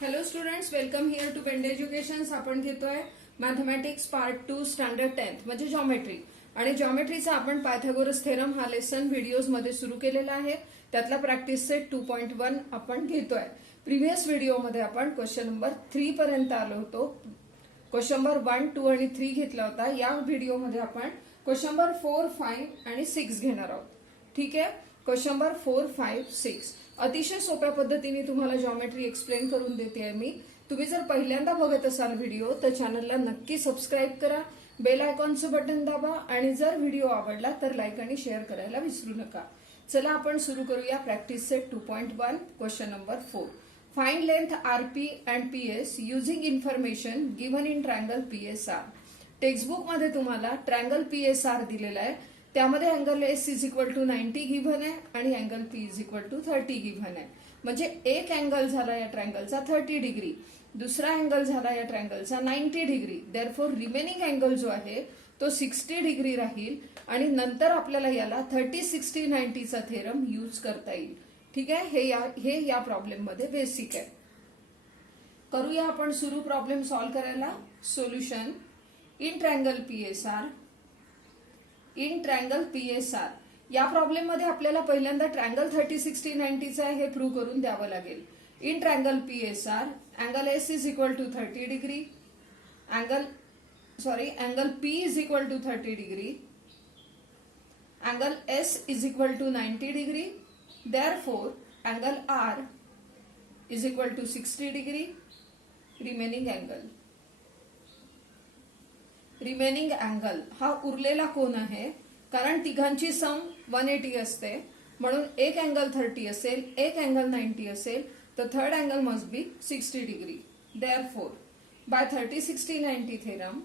Hello students, welcome here to Pend Educations. आपण घेतोय mathematics part 2 standard 10th म्हणजे geometry. आणि जॉमेट्रीचा आपण पायथागोरस थेरम हा लेसन व्हिडिओज मध्ये सुरू केलेला आहे. त्यातला प्रॅक्टिस सेट 2.1 आपण घेतोय. प्रिव्हियस व्हिडिओमध्ये आपण क्वेश्चन नंबर 3 पर्यंत आलो होतो. क्वेश्चन नंबर 1, 2 आणि 3 घेतला होता. या व्हिडिओमध्ये आपण क्वेश्चन नंबर 4, 5 आणि 6 घेणार आहोत. ठीक आहे. क्वेश्चन नंबर 4, 5, 6 अतिशय सोप्या पद्धतीने तुम्हाला जॉमेट्री एक्सप्लेन करून देते आहे मी. तुम्ही जर पहिल्यांदा बघत असाल व्हिडिओ तर चॅनलला नक्की सबस्क्राईब करा, बेल आयकॉनचं बटन दाबा आणि जर व्हिडिओ आवडला तर लाईक आणि शेअर करायला विसरू नका. चला आपण सुरू करूया practice set 2.1 question number 4. Find length RP and PS using information given in triangle PSR. Textbook मध्ये तुम्हाला ट्रायंगल पीएसआर दिलेला आहे. त्यामध्ये angle S is equal to 90 given आहे आणि angle P is equal to 30 given आहे. म्हणजे एक अँगल झाला या ट्रायंगलचा 30 डिग्री, दुसरा अँगल झाला या ट्रायंगलचा 90 डिग्री. देअरफॉर रिमेनिंग अँगल जो आहे तो 60 डिग्री राहील आणि नंतर आपल्याला याला 30, 60, 90 चा थेरम यूज करता येईल. ठीक आहे. हे या प्रॉब्लेम मध्ये बेसिक आहे. करूया आपण सुरू प्रॉब्लेम सॉल्व्ह करायला. Solution in triangle PSR. In triangle PSR या प्रॉब्लेम मध्ये आपल्याला पहिल्यांदा ट्रायंगल 30, 60, 90 चा हे प्रूव्ह करून द्यावं लागेल. In triangle PSR angle S is equal to 30 degree, angle P is equal to 30 degree, angle S is equal to 90 degree. Therefore angle R is equal to 60 degree. Remaining angle हा उरलेला कोण आहे, कारण तिघांची सम 180 असते म्हणून एक अँगल 30 असेल, एक अँगल 90 असेल, तर third angle must be 60 degree. Therefore by 30, 60, 90 theorem.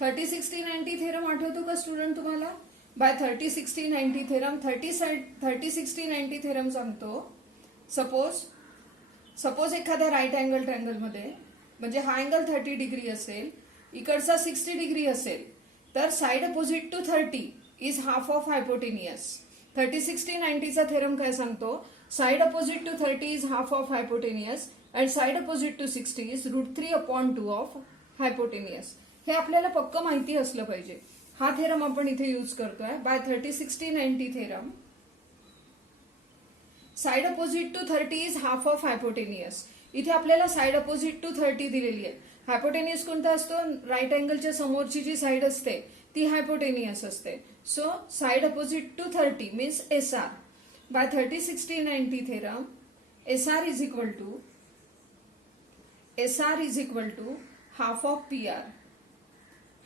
30, 60, 90 theorem आठवतो का स्टुडंट तुम्हाला? बाय 30, 60, 90 थेरम 30, 60, 90 थेरम सांगतो. सपोज एखाद्या राईट अँगल ट्रायंगल मध्ये म्हणजे हा अँगल 30 डिग्री असेल, इकडचा 60 डिग्री असेल, तर side opposite to 30 is half of hypotenuse. 30, 60, 90 चा थेरम काय सांगतो? Side opposite to 30 is half of hypotenuse and side opposite to 60 is √3/2 of hypotenuse. हे आपल्याला पक्क माहिती असलं पाहिजे. हा थेरम आपण इथे यूज करतोय. By 30, 60, 90 theorem side opposite to 30 is half of hypotenuse. इथे आपल्याला साइड अपोजिट टू 30 दिलेली आहे. हायपोटेनियस कोणता असतो? राईट अँगलच्या समोरची जी साइड असते ती हायपोटेनियस असते. So side opposite to 30 means SR. By 30, 60, 90 theorem SR is equal to half of PR.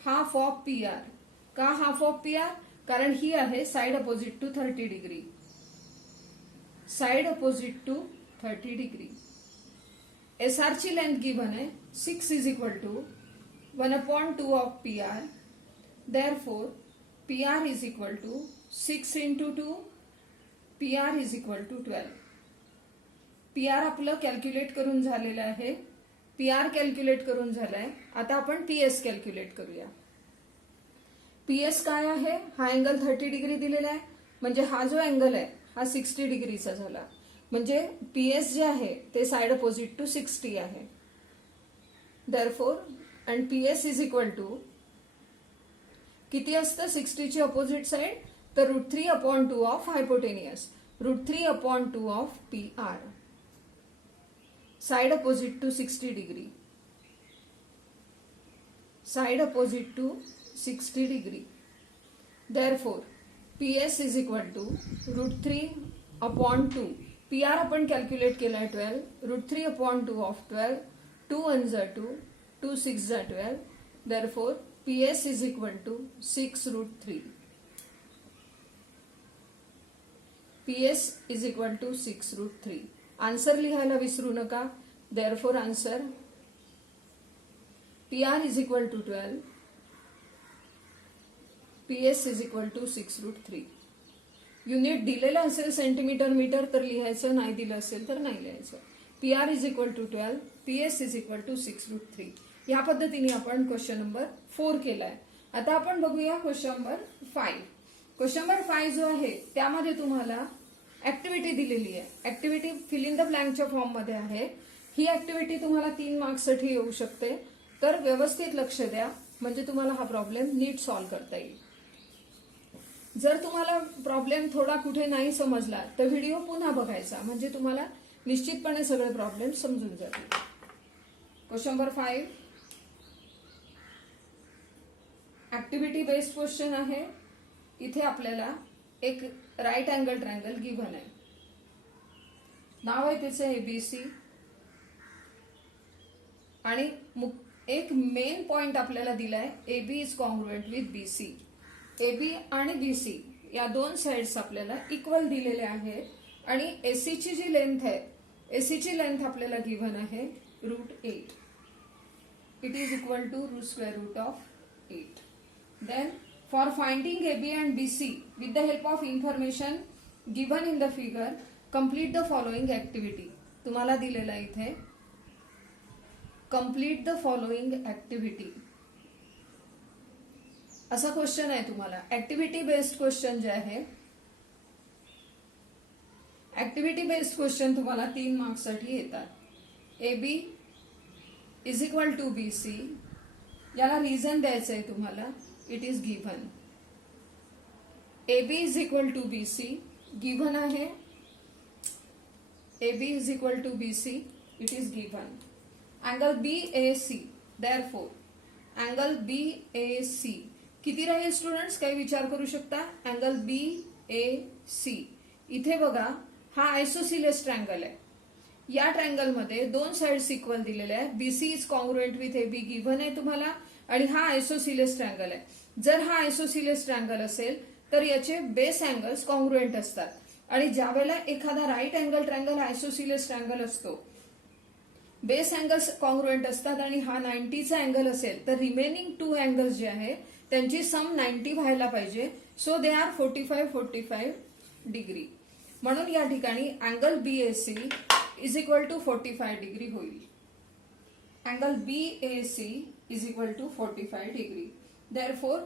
Half of PR. का हाफ ऑफ पीआर? कारण ही आहे side opposite to 30 degree. Side opposite to 30 degree. SR ची length given आहे 6 is equal to 1/2 of PR. Therefore PR is equal to 6 into 2. PR is equal to 12. PR आपलं calculate करून झालेलं आहे. PR calculate करून झालंय. आता आपण पीएस कॅल्क्युलेट करूया. पीएस काय आहे? हा अँगल 30 डिग्री दिलेला आहे म्हणजे हा जो अँगल आहे हा 60 डिग्रीचा झाला. म्हणजे पीएस जे आहे ते साइड अपोजिट टू 60 आहे. Therefore and PS is equal to किती असतं 60 ची अपोजिट साइड? तर √3/2 of hypotenuse. √3/2 of PR. Side opposite to 60 degree. Side opposite to 60 degree. Therefore PS is equal to √3/2. PR आपण कॅल्क्युलेट केलाय 12. √3/2 ऑफ 12. 2 1 जा 2, 2 6 जा 12. Therefore PS is equal to 6√3. PS is equal to 6√3. Answer लिहायला विसरू नका. Therefore answer PR is equal to 12. PS is equal to 6√3. Unit दिलेलं असेल centimetre metre तर लिहायचं, नाही दिलं असेल तर नाही लिहायचं. PR is equal to 12. PS is equal to 6√3. या पद्धतीने आपण क्वेश्चन नंबर 4 केलाय. आता आपण बघूया क्वेश्चन नंबर 5. क्वेश्चन नंबर 5 जो आहे त्यामध्ये तुम्हाला ऍक्टिव्हिटी दिलेली आहे. ऍक्टिव्हिटी फिल इन द ब्लँकच्या फॉर्म मध्ये आहे. ही ऍक्टिव्हिटी तुम्हाला 3 मार्क्ससाठी येऊ शकते, तर व्यवस्थित लक्ष द्या म्हणजे तुम्हाला हा प्रॉब्लेम नीट सॉल्व्ह करता येईल. जर तुम्हाला प्रॉब्लेम थोडा कुठे नाही समजला तर व्हिडिओ पुन्हा बघायचा म्हणजे तुम्हाला निश्चितपणे सगळे प्रॉब्लेम समजून जातील. Question number 5 activity based question आहे. इथे आपल्याला एक राईट अँगल ट्रायंगल गिव्हन आहे. नाव आहे त्याचं एबीसी आणि एक मेन पॉइंट आपल्याला दिलाय, AB is congruent with BC. AB आणि बीसी या दोन साइड्स आपल्याला इक्वल दिलेल्या आहेत आणि एसीची जी लेंथ आहे, एसीची लेंथ आपल्याला गिव्हन आहे √8. It is equal to √√8. Then for finding AB and BC with the help of information given in the figure, complete the following activity. तुम्हाला दिलेला इथे complete the following activity असा क्वेश्चन आहे तुम्हाला. Activity based question जे आहे, activity based question तुम्हाला 3 मार्क्ससाठी येतात. AB is equal to BC, याला रिझन द्यायचं आहे तुम्हाला. It is given. AB is equal to BC given आहे. AB is equal to BC, it is given. Angle BAC, therefore angle BAC किती राहील स्टुडंट्स, काही विचार करू शकता. अँगल BAC इथे बघा, हा आयसोसिलियस ट्रायंगल आहे. या ट्रायंगल मध्ये दोन साइड्स इक्वल दिलेल्या आहेत. BC is congruent with AB given आहे तुम्हाला आणि हा आयसोसिलियस ट्रायंगल आहे. जर हा आयसोसिलियस ट्रायंगल असेल तर याचे बेस अँगल्स कॉन्ग्रुएंट असतात आणि ज्यावेळेला एखादा राईट अँगल ट्रायंगल आयसोसिलियस ट्रायंगल असतो, बेस अँगल्स कॉन्ग्रुएंट असतात आणि हा 90चा अँगल असेल तर रिमेनिंग 2 अँगल्स जे आहे त्यांची सम 90 व्हायला पाहिजे. So they are 45 degree. म्हणून या ठिकाणी angle BAC is equal to 45 degree होईल. Angle BAC is equal to 45 degree. Therefore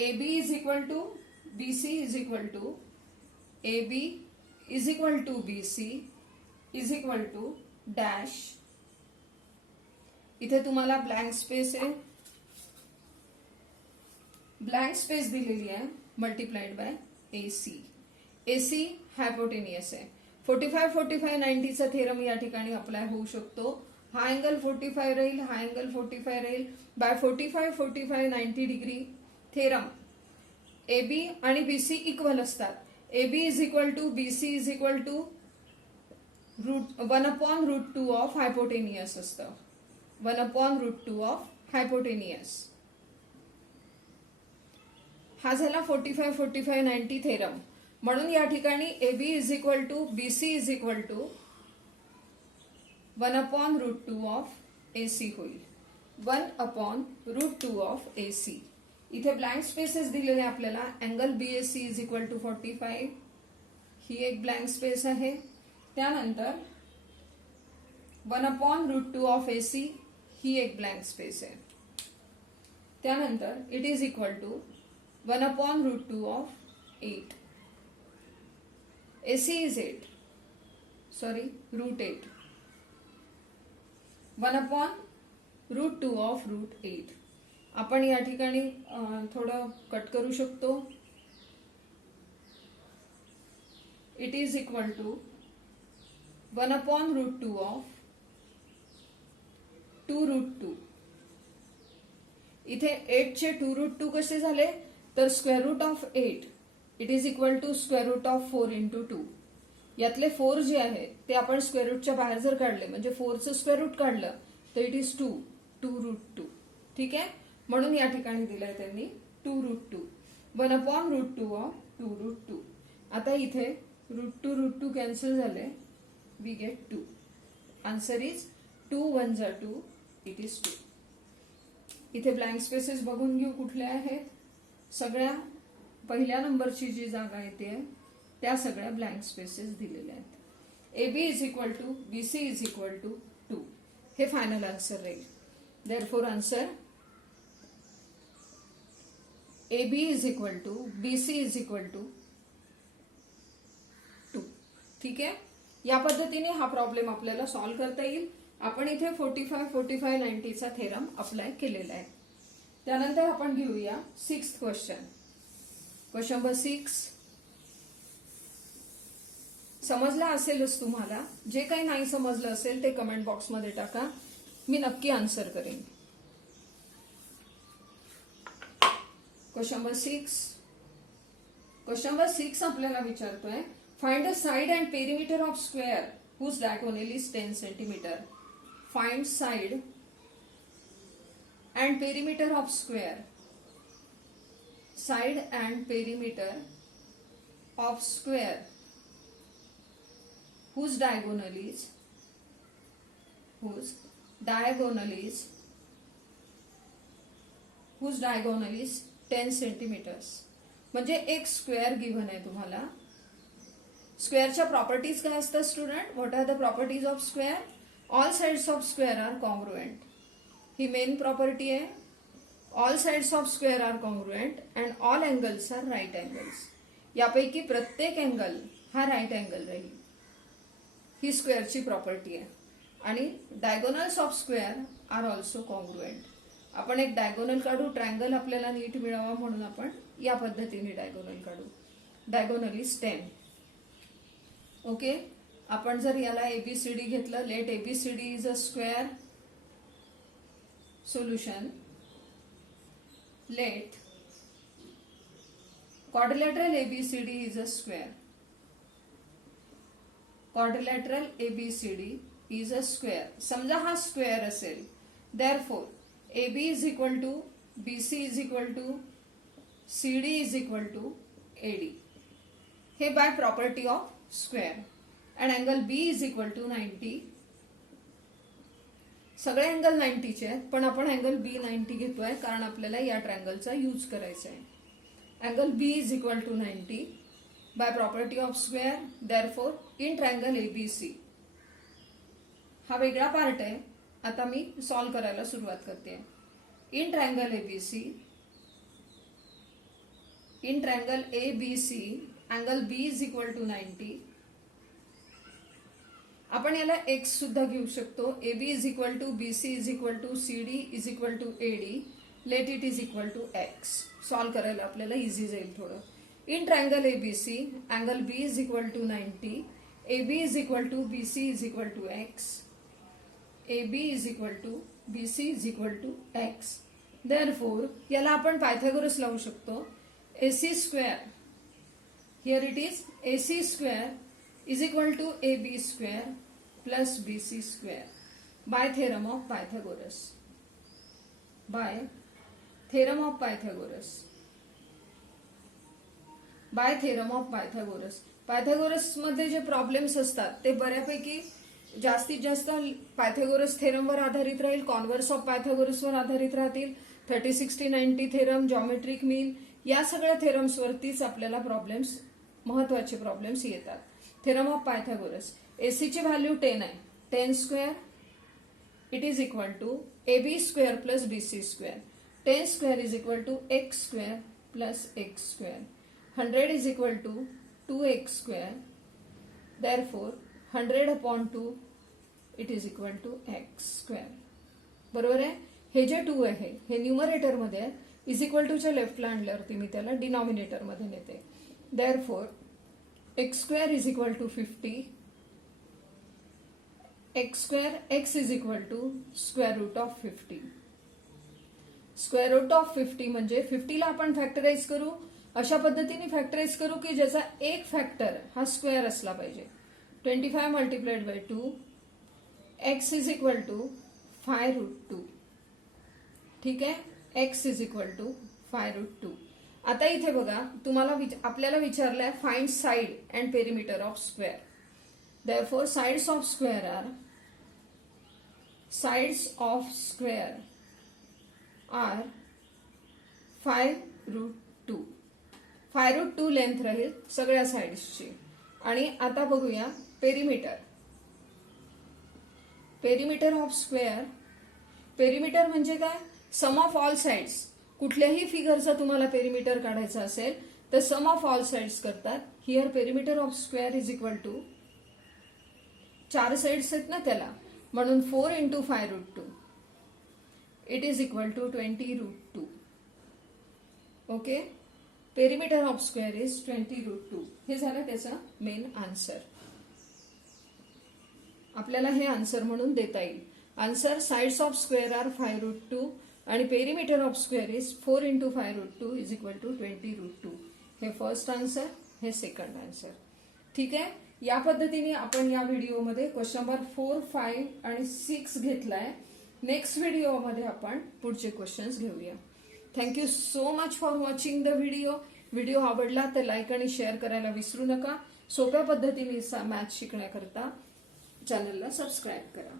AB is equal to BC is equal to AB is equal to BC is equal to dash. इथे तुम्हाला blank space आहे, blank space दिलेली आहे multiplied by AC. AC hypotenuse आहे. 45 90चा theorem या ठिकाणी apply होऊ शकतो. हा अँगल 45 राहील, हा अँगल 45 राहील. बाय 45 90 डिग्री थेरम AB आणि BC इक्वल असतात. AB is equal to BC is equal to 1/√2 of hypotenuse असतं. 1/√2 ऑफ हायपोटेनियस. हा झाला 45 90 थेरम. म्हणून या ठिकाणी AB is equal to BC is equal to 1/√2 of AC होईल. 1/√2 ऑफ AC. इथे ब्लँक स्पेसेस दिलेले आपल्याला. Angle BAC is equal to 45, ही एक ब्लँक स्पेस आहे. त्यानंतर 1/√2 ऑफ AC, ही एक ब्लँक स्पेस आहे. त्यानंतर it is equal to 1/√2 of 8. AC is 8. Sorry, √8. 1/√2 of √8. आपण या ठिकाणी थोडं कट करू शकतो. It is equal to 1/√2 of 2√2. इथे 8 चे 2√2 कसे झाले तर square root of 8 it is equal to square root of 4 into 2. यातले 4 जे आहे ते आपण स्क्वेअर रूटच्या बाहेर जर काढले म्हणजे 4चं स्क्वेअर रूट काढलं तर इट इज 2√2. ठीक आहे. म्हणून या ठिकाणी दिलंय त्यांनी 2√2. 1/√2 ऑफ 2√2. आता इथे √2 कॅन्सल झाले. We get 2. आन्सर इज 2 1 जा 2. It is 2. इथे ब्लँक स्पेसेस बघून घेऊ कुठले आहेत. सगळ्या पहिल्या नंबरची जी जागा येते त्या सगळ्या ब्लँक स्पेसेस दिलेल्या आहेत. AB is equal to BC is equal to 2. हे फायनल आन्सर राहील. Therefore answer AB is equal to BC is equal to 2. ठीक आहे. या पद्धतीने हा प्रॉब्लेम आपल्याला सॉल्व्ह करता येईल. आपण इथे 45, 90चा थेरम अप्लाय केलेला आहे. त्यानंतर आपण घेऊया 6th क्वेश्चन. Question number 6. समजलं असेलच तुम्हाला. जे काही नाही समजलं असेल ते कमेंट बॉक्समध्ये टाका, मी नक्की आन्सर करेन. Question number 6. क्वेश्चन नंबर 6 आपल्याला विचारतोय, find the side and perimeter of square whose diagonal is 10 centimetre. Find side and perimeter of square. Side and perimeter of square whose diagonal is 10 centimetres. म्हणजे एक square given आहे तुम्हाला. स्क्वेअरच्या properties काय असतात student? What are the properties of square? All sides of square are congruent. ही main property आहे. All sides of square are congruent and all angles are right angles. यापैकी प्रत्येक अँगल हा right angle राहील. ही स्क्वेअरची property आहे. आणि diagonals of square are also congruent. आपण एक डायगोनल काढू. ट्रायंगल आपल्याला नीट मिळावा म्हणून आपण या पद्धतीने डायगोनल काढू. Diagonal is 10. ओके. आपण जर याला एबीसीडी घेतलं, let ABCD is a square. Solution. Let quadrilateral ABCD is a square. Quadrilateral ABCD is a square. समजा हा स्क्वेअर असेल, therefore AB is equal to BC is equal to CD is equal to AD. हे by property of square. And angle B is equal to 90. सगळे angle 90चे आहेत, पण आपण angle B 90 घेतोय कारण आपल्याला या ट्रायंगलचा यूज करायचा आहे. Angle B is equal to 90 by property of square. Therefore in triangle ABC. हा वेगळा पार्ट आहे. आता मी सॉल्व करायला सुरुवात करते. In triangle ABC angle B is equal to 90. आपण याला एक्स सुद्धा घेऊ शकतो. AB is equal to BC is equal to CD is equal to AD. Let it is equal to x. Solve करायला आपल्याला इझी जाईल थोडं. In triangle ABC angle B is equal to 90. AB is equal to BC is equal to x. AB is equal to BC is equal to X. Therefore, याला आपण Pythagoras लावू शकतो. AC square, here it is AC square is equal to AB square plus BC square by theorem of Pythagoras. By theorem of Pythagoras. By theorem of Pythagoras. Pythagoras मध्ये जे problems असतात ते बऱ्यापैकी जास्तीत जास्त पायथागोरस थेरमवर आधारित राहील. कॉन्व्हर्स ऑफ पायथागोरसवर आधारित राहतील. 30, 60, 90 थेरम, जॉमेट्रिक मीन, या सगळ्या थेरम्सवरतीच आपल्याला प्रॉब्लेम्स, महत्वाचे प्रॉब्लेम्स येतात. Theorem of Pythagoras. एसी ची व्हॅल्यू 10 आहे. 10 square it is equal to AB square plus BC square. 10 square is equal to x square plus x square. 100 is equal to 2x square. Therefore 100 upon 2 it is equal to x square. बरोबर आहे. हे जे 2 आहे हे numerator मध्ये आहे. Is equal टूच्या लेफ्टला आणल्यावरती मी त्याला denominator मध्ये नेते. Therefore x square is equal to 50. X square x is equal to square root of 50. Square root of 50 म्हणजे 50 ला आपण फॅक्टराइज करू. अशा पद्धतीने फॅक्टराइज करू की ज्याचा एक फॅक्टर हा स्क्वेअर असला पाहिजे. 25 multiplied by 2. X is equal to 5 root 2. ठीक आहे. X is equal to 5 root 2. आता इथे बघा, तुम्हाला आपल्याला विचारलंय find side and perimeter of square. Therefore sides of square are 5 root 2. 5 root 2 length राहील सगळ्या साइड्सची. आणि आता बघूया perimeter. Perimeter of square. Perimeter म्हणजे काय? Sum of all sides. कुठल्याही फिगरचा तुम्हाला पेरिमीटर काढायचा असेल तर सम ऑफ ऑल साइड्स करतात. Here perimeter of square is equal to 4 sides आहेत ना त्याला, म्हणून 4 into 5√2 it is equal to 20√2. Okay, perimeter of square is 20√2. हे झालं त्याचा मेन आन्सर. आपल्याला हे आन्सर म्हणून देता येईल. Answer sides of square are 5√2 आणि perimeter of square is 4 into 5√2 is equal to 20√2. हे फर्स्ट आन्सर, हे सेकंड आन्सर. ठीक आहे, या पद्धतीने आपण या व्हिडिओमध्ये क्वेश्चन नंबर 4, 5 आणि 6 घेतलाय. नेक्स्ट व्हिडिओमध्ये आपण पुढचे क्वेश्चन्स घेऊया. Thank you so much for watching the video. Video आवडला तर लाईक आणि शेअर करायला विसरू नका. सोप्या पद्धतीने मॅथ शिकण्याकरता चॅनलला सबस्क्राईब करा.